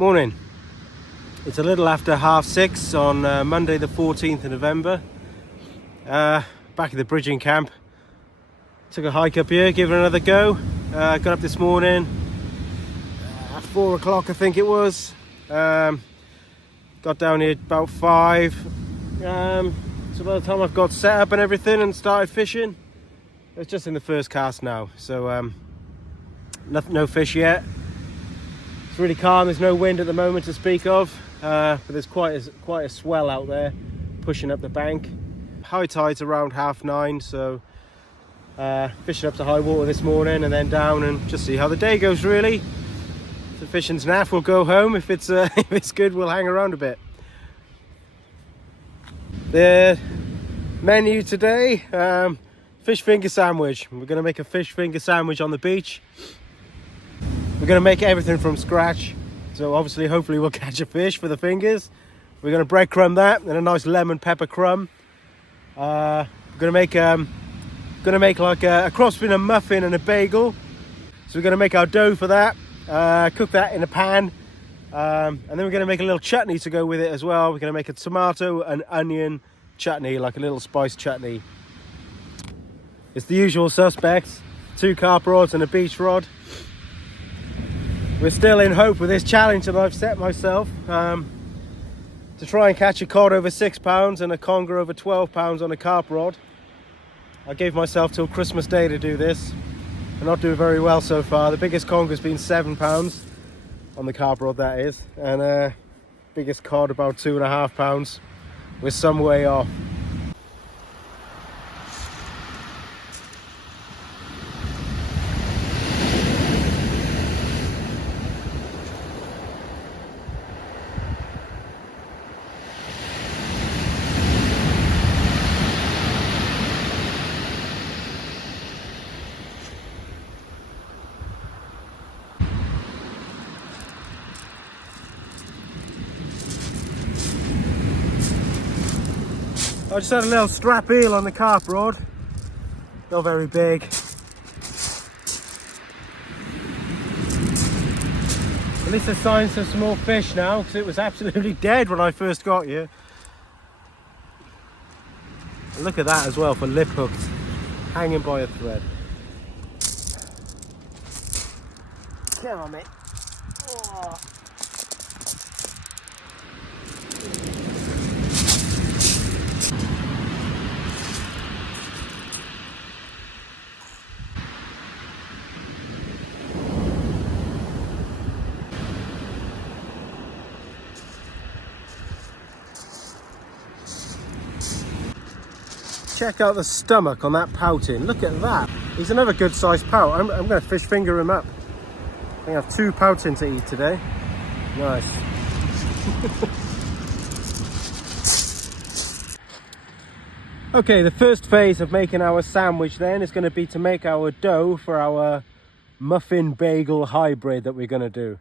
Morning. It's a little after 6:30 on Monday the 14th of November. Back at the bridging camp. Took a hike up here, give it another go. Got up this morning at 4 o'clock I think it was. Got down here about 5. So by the time I've got set up and everything and started fishing, it's just in the first cast now. So no fish yet. It's really calm, there's no wind at the moment to speak of, but there's quite a swell out there pushing up the bank. High tide's around 9:30, so fishing up to high water this morning and then down and just see how the day goes really. If the fishing's naff, we'll go home. If it's if it's good, we'll hang around a bit. The menu today, fish finger sandwich. We're going to make a fish finger sandwich on the beach. We're going to make everything from scratch, so obviously hopefully we'll catch a fish for the fingers. We're going to breadcrumb that and a nice lemon pepper crumb. We're going to make like a cross between a muffin and a bagel. So we're going to make our dough for that, cook that in a pan, and then we're going to make a little chutney to go with it as well. We're going to make a tomato and onion chutney, like a little spice chutney. It's the usual suspects, 2 carp rods and a beach rod. We're still in hope with this challenge that I've set myself to try and catch a cod over 6 pounds and a conger over 12 pounds on a carp rod. I gave myself till Christmas Day to do this. I'm not doing very well so far. The biggest conger's been 7 pounds on the carp rod, that is, and biggest cod about 2.5 pounds. We're some way off. I just had a little strap eel on the carp rod, not very big. At least there's signs of some more fish now, because it was absolutely dead when I first got here. And look at that as well, for lip hooks, hanging by a thread. Come on, mate. Oh. Check out the stomach on that pouting. Look at that. He's another good sized pout. I'm going to fish finger him up. I think I have 2 pouting to eat today. Nice. Okay, the first phase of making our sandwich then is going to be to make our dough for our muffin bagel hybrid that we're going to do.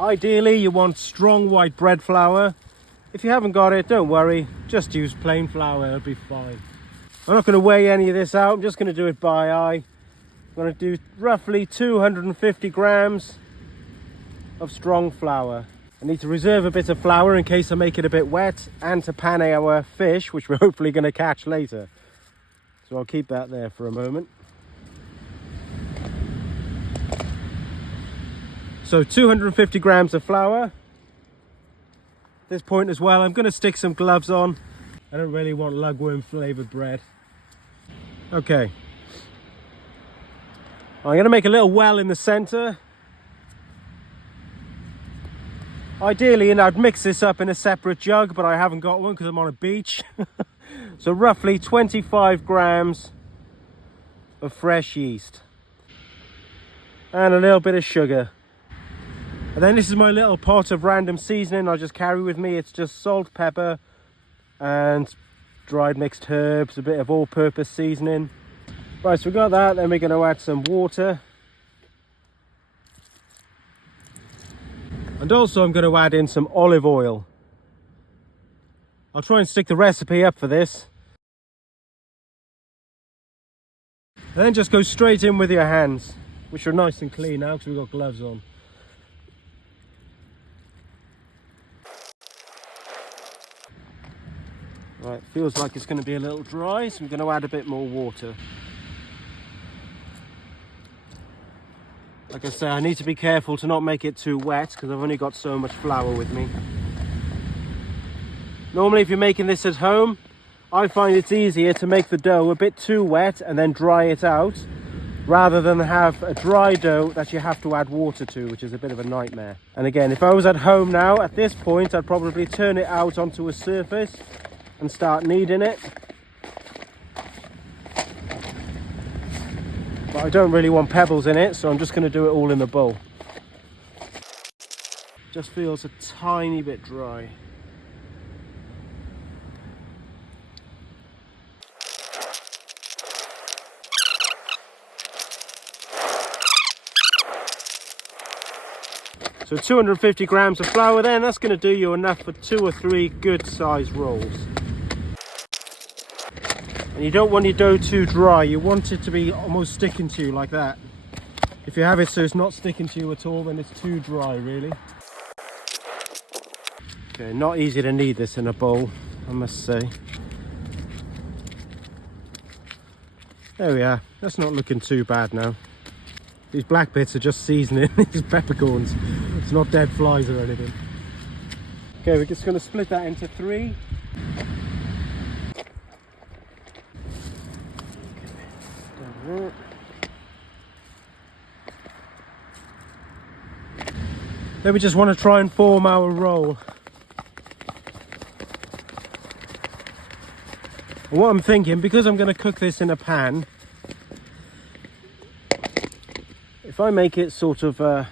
Ideally, you want strong white bread flour. If you haven't got it, don't worry. Just use plain flour, it'll be fine. I'm not going to weigh any of this out, I'm just going to do it by eye. I'm going to do roughly 250 grams of strong flour. I need to reserve a bit of flour in case I make it a bit wet and to pan our fish, which we're hopefully going to catch later. So I'll keep that there for a moment. So 250 grams of flour. At this point as well, I'm going to stick some gloves on. I don't really want lugworm flavoured bread. Okay. I'm going to make a little well in the centre. Ideally, and I'd mix this up in a separate jug, but I haven't got one because I'm on a beach. So roughly 25 grams of fresh yeast. And a little bit of sugar. And then this is my little pot of random seasoning I just carry with me. It's just salt, pepper, and dried mixed herbs, a bit of all-purpose seasoning. Right, so we got that, then we're going to add some water. And also I'm going to add in some olive oil. I'll try and stick the recipe up for this. And then just go straight in with your hands, which are nice and clean now because we've got gloves on. Right, feels like it's going to be a little dry, so I'm going to add a bit more water. Like I say, I need to be careful to not make it too wet because I've only got so much flour with me. Normally if you're making this at home, I find it's easier to make the dough a bit too wet and then dry it out, rather than have a dry dough that you have to add water to, which is a bit of a nightmare. And again, if I was at home now, at this point, I'd probably turn it out onto a surface and start kneading it. But I don't really want pebbles in it, so I'm just going to do it all in the bowl. Just feels a tiny bit dry. So 250 grams of flour then, that's going to do you enough for 2 or 3 good sized rolls. And you don't want your dough too dry, you want it to be almost sticking to you like that. If you have it so it's not sticking to you at all, then it's too dry really. Okay, not easy to knead this in a bowl, I must say. There we are, that's not looking too bad now. These black bits are just seasoning these peppercorns. It's not dead flies or anything. Okay, we're just going to split that into 3. Then we just want to try and form our roll. And what I'm thinking, because I'm going to cook this in a pan, if I make it sort of, if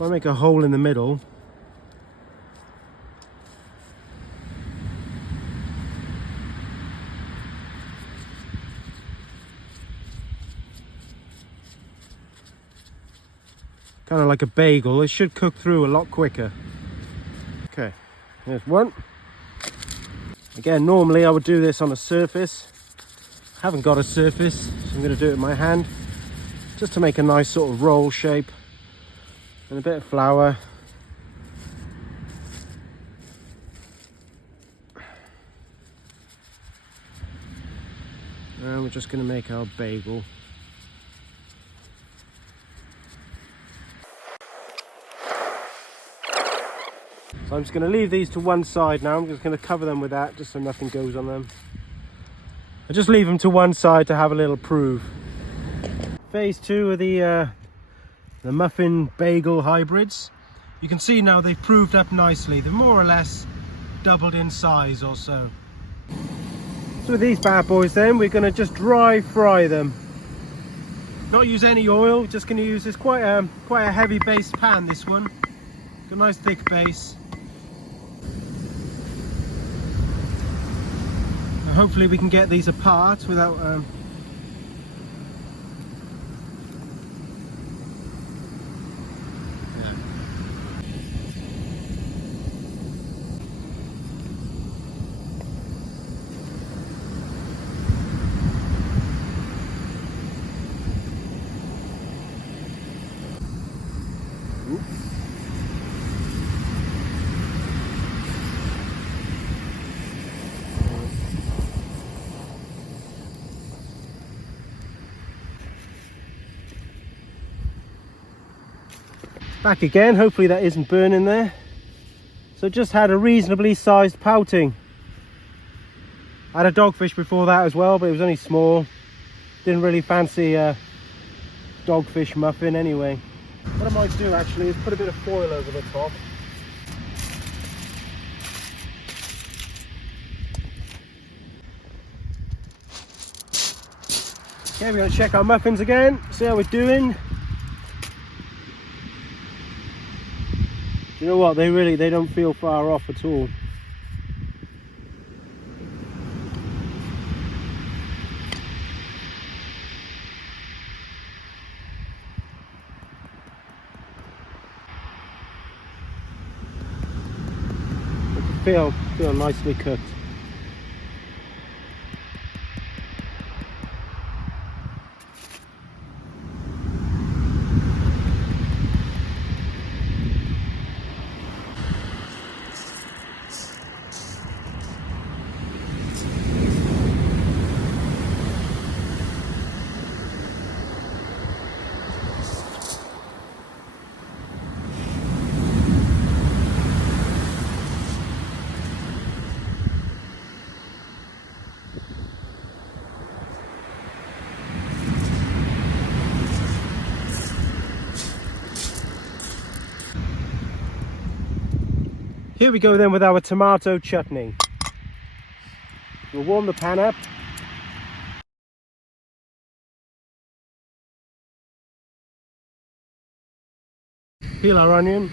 I make a hole in the middle, kind of like a bagel, it should cook through a lot quicker. Okay, there's one. Again, normally I would do this on a surface. I haven't got a surface, so I'm going to do it with my hand, just to make a nice sort of roll shape. And a bit of flour. And we're just going to make our bagel. So I'm just going to leave these to one side now. I'm just going to cover them with that, just so nothing goes on them. I just leave them to one side to have a little prove. Phase 2 of the muffin bagel hybrids. You can see now they've proved up nicely. They're more or less doubled in size or so. So with these bad boys then, we're going to just dry fry them. Not use any oil, just going to use this quite a heavy base pan, this one. Got a nice thick base. And hopefully we can get these apart without back again. Hopefully that isn't burning there. So just had a reasonably sized pouting. I had a dogfish before that as well, but it was only small. Didn't really fancy a dogfish muffin anyway. What I might do actually is put a bit of foil over the top. Okay, we're going to check our muffins again, see how we're doing. You know what, they don't feel far off at all. They feel nicely cooked. Here we go then with our tomato chutney. We'll warm the pan up. Peel our onion.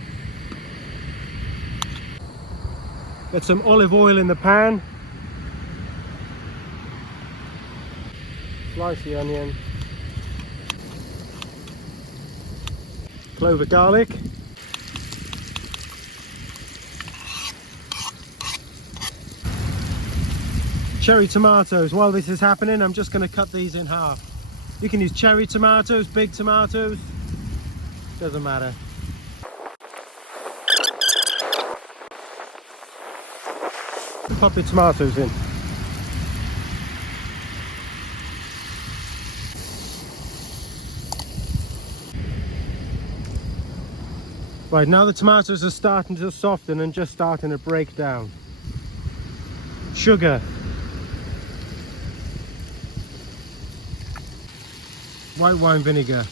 Get some olive oil in the pan. Slice the onion. Clove of garlic. Cherry tomatoes. While this is happening, I'm just going to cut these in half. You can use cherry tomatoes, big tomatoes, doesn't matter. Pop the tomatoes in. Right, now the tomatoes are starting to soften and just starting to break down. Sugar. White wine vinegar.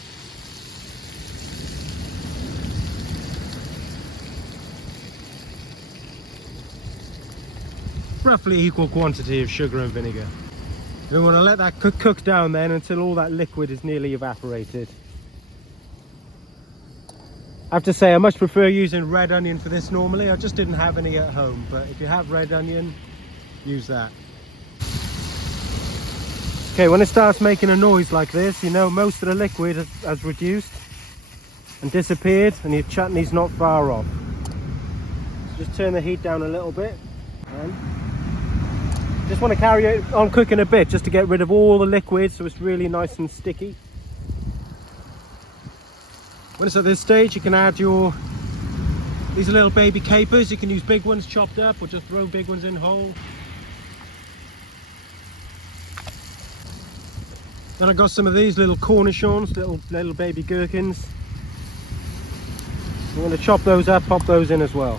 Roughly equal quantity of sugar and vinegar. We want to let that cook down then until all that liquid is nearly evaporated. I have to say I much prefer using red onion for this normally. I just didn't have any at home, but if you have red onion, use that. Okay, when it starts making a noise like this, you know most of the liquid has reduced and disappeared and your chutney's not far off. Just turn the heat down a little bit and just want to carry it on cooking a bit just to get rid of all the liquid so it's really nice and sticky. When it's at this stage, you can add these are little baby capers. You can use big ones chopped up or just throw big ones in whole. Then I got some of these little cornichons, little baby gherkins. I'm going to chop those up, pop those in as well.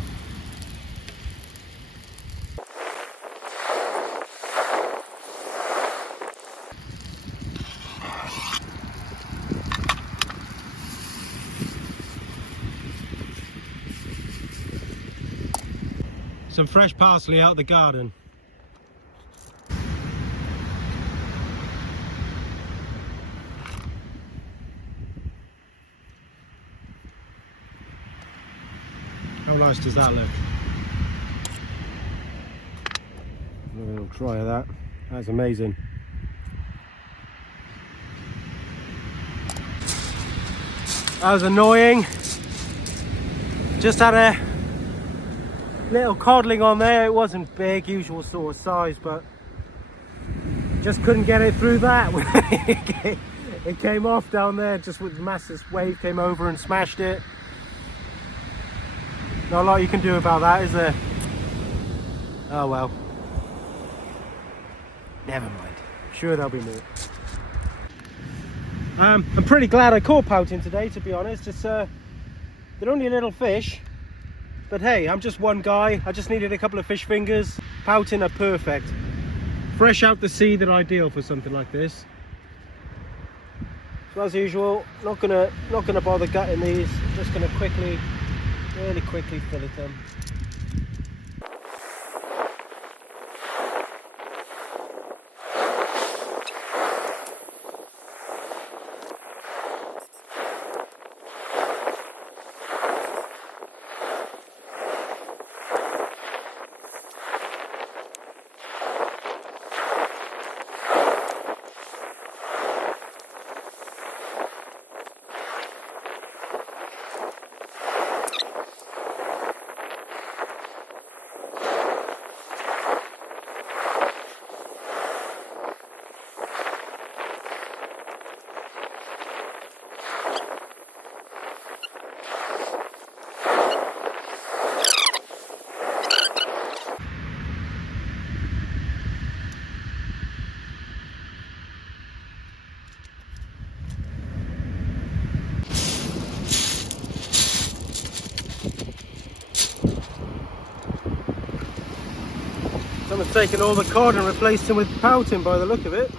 Some fresh parsley out the garden. How nice does that look? A little try of that. That's amazing. That was annoying. Just had a little codling on there. It wasn't big, usual sort of size, but just couldn't get it through that. It came off down there just with a massive wave came over and smashed it. Not a lot you can do about that, is there? Oh well. Never mind. Sure there'll be more. I'm pretty glad I caught pouting today, to be honest. They're only little fish, but hey, I'm just one guy. I just needed a couple of fish fingers. Pouting are perfect. Fresh out the sea, they're ideal for something like this. So as usual, not gonna bother gutting these. Just gonna really quickly fillet them. Someone's taken all the cod and replaced them with pouting by the look of it.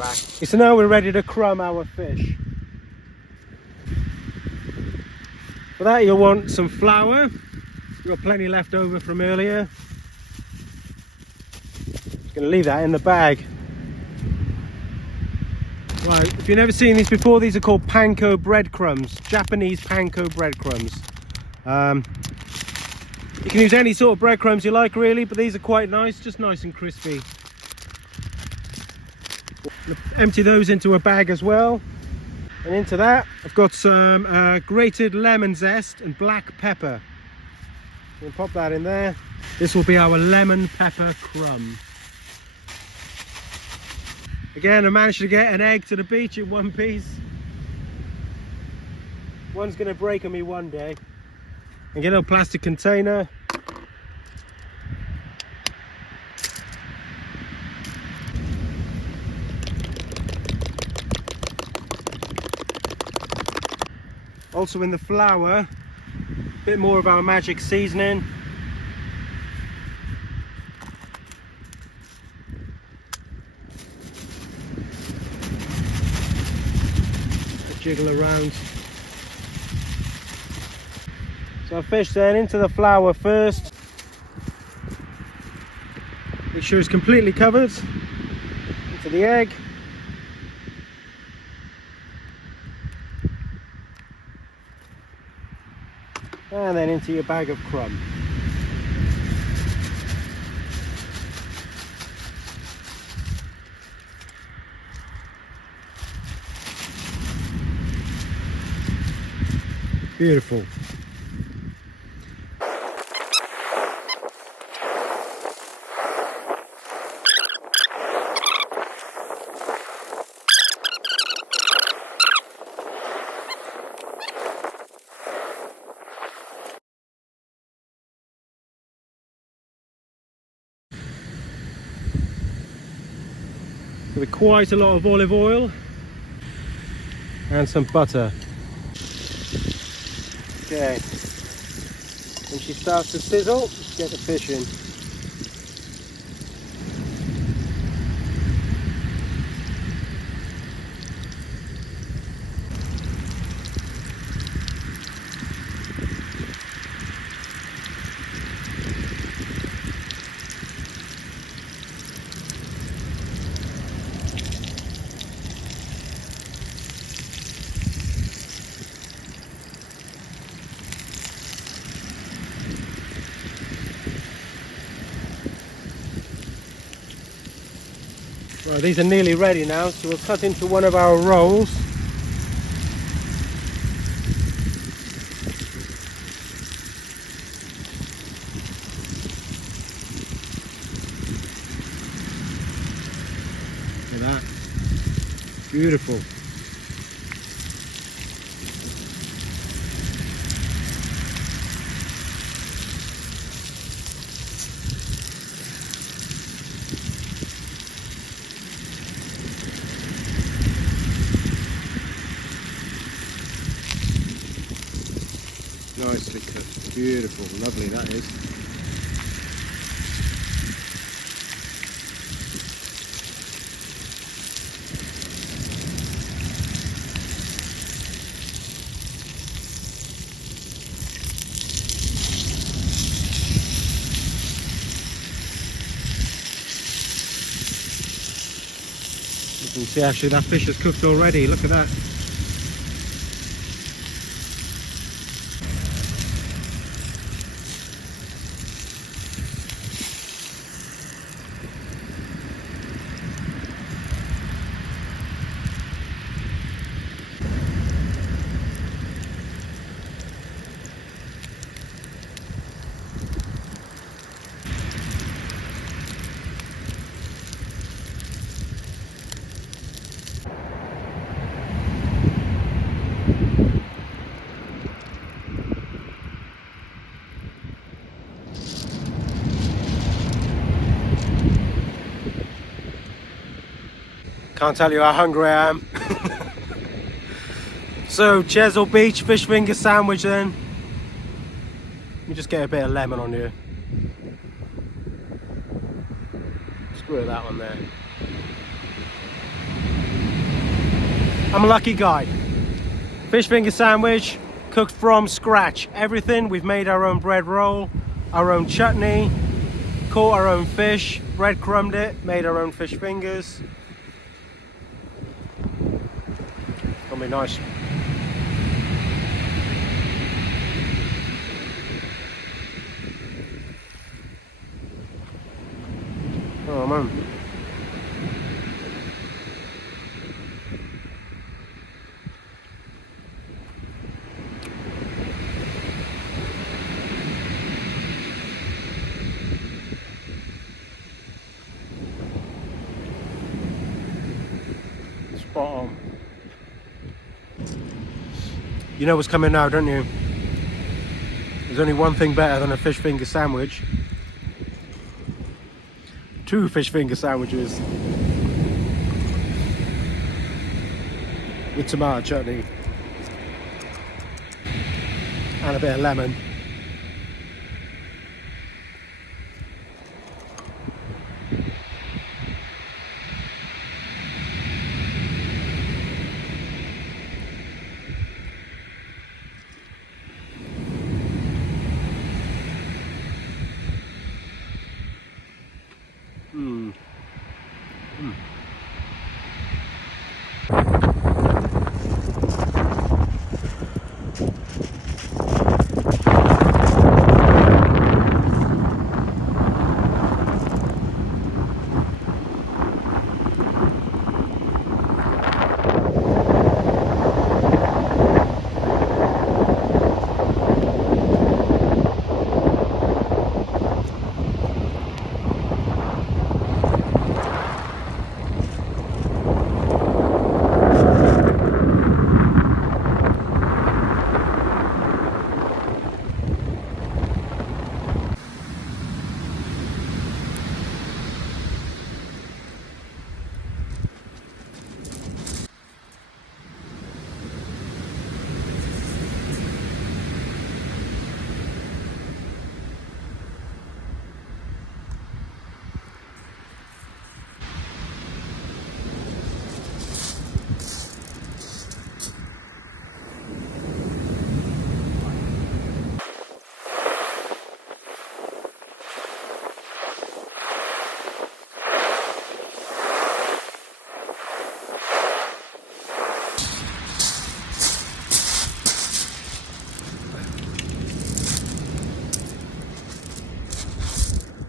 back. So now we're ready to crumb our fish. For that you'll want some flour. We've got plenty left over from earlier. Just going to leave that in the bag. Right, if you've never seen these before, these are called panko breadcrumbs. Japanese panko breadcrumbs. You can use any sort of breadcrumbs you like really, but these are quite nice, just nice and crispy. Empty those into a bag as well. And into that I've got some grated lemon zest and black pepper. We'll pop that in there. This will be our lemon pepper crumb. Again, I managed to get an egg to the beach in one piece. One's going to break on me one day. And get a little plastic container. Also in the flour, a bit more of our magic seasoning. Jiggle around. So our fish then into the flour first. Make sure it's completely covered. Into the egg. And then into your bag of crumb. Beautiful. With quite a lot of olive oil and some butter. Okay, when she starts to sizzle, just get the fish in. Right, these are nearly ready now, so we'll cut into one of our rolls. Look at that. Beautiful. Nicely cut, beautiful, lovely that is. You can see actually that fish is cooked already, look at that. Can't tell you how hungry I am. So, Chesil Beach fish finger sandwich then. Let me just get a bit of lemon on here. Screw that one there. I'm a lucky guy. Fish finger sandwich, cooked from scratch. Everything, we've made our own bread roll, our own chutney, caught our own fish, breadcrumbed it, made our own fish fingers. Gonna be nice. Oh man. Spot on. You know what's coming now, don't you? There's only one thing better than a fish finger sandwich. 2 fish finger sandwiches with tomato chutney and a bit of lemon.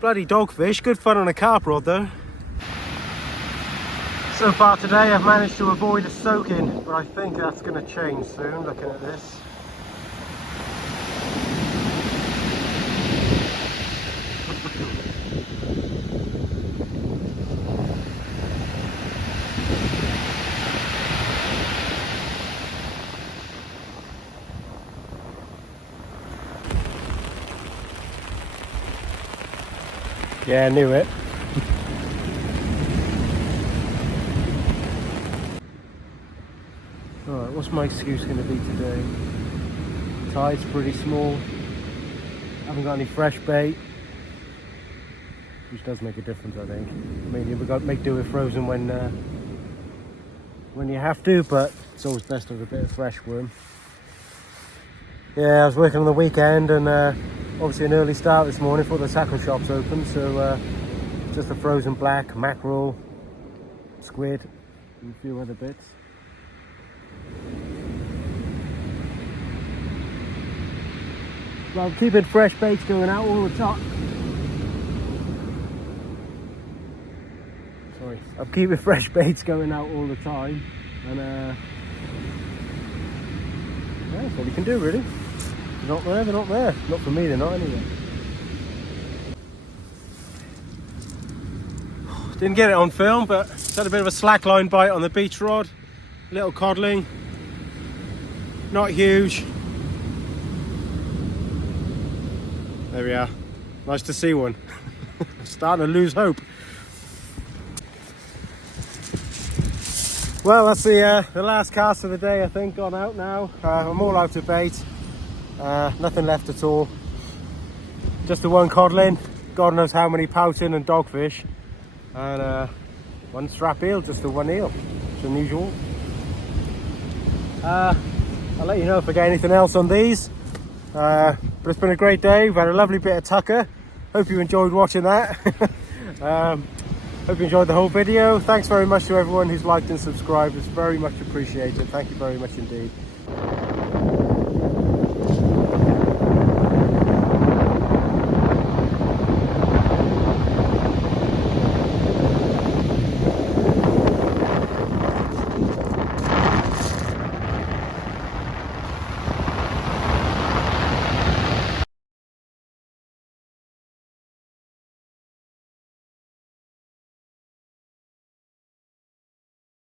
Bloody dogfish, good fun on a carp rod though. So far today I've managed to avoid a soaking, but I think that's going to change soon looking at this. Yeah, I knew it. Alright, what's my excuse going to be today? Tide's pretty small. Haven't got any fresh bait. Which does make a difference, I think. I mean, you've got to make do with frozen when you have to, but it's always best to have a bit of fresh worm. Yeah, I was working on the weekend and obviously an early start this morning before the tackle shop's open, so just a frozen black, mackerel, squid and a few other bits. Well, I'm keeping fresh baits going out all the time. Sorry, I'm keeping fresh baits going out all the time, and yeah, that's all you can do really. If they're not there, they're not there. Not for me, they're not anyway. Didn't get it on film, but it's had a bit of a slackline bite on the beach rod. Little codling, not huge. There we are. Nice to see one. Starting to lose hope. Well, that's the last cast of the day, I think. Gone out now. I'm all out of bait. Nothing left at all. Just the one codling. God knows how many pouting and dogfish. And one strap eel, just the one eel. It's unusual. I'll let you know if I get anything else on these. But it's been a great day. We've had a lovely bit of tucker. Hope you enjoyed watching that. Hope you enjoyed the whole video. Thanks very much to everyone who's liked and subscribed. It's very much appreciated. Thank you very much indeed.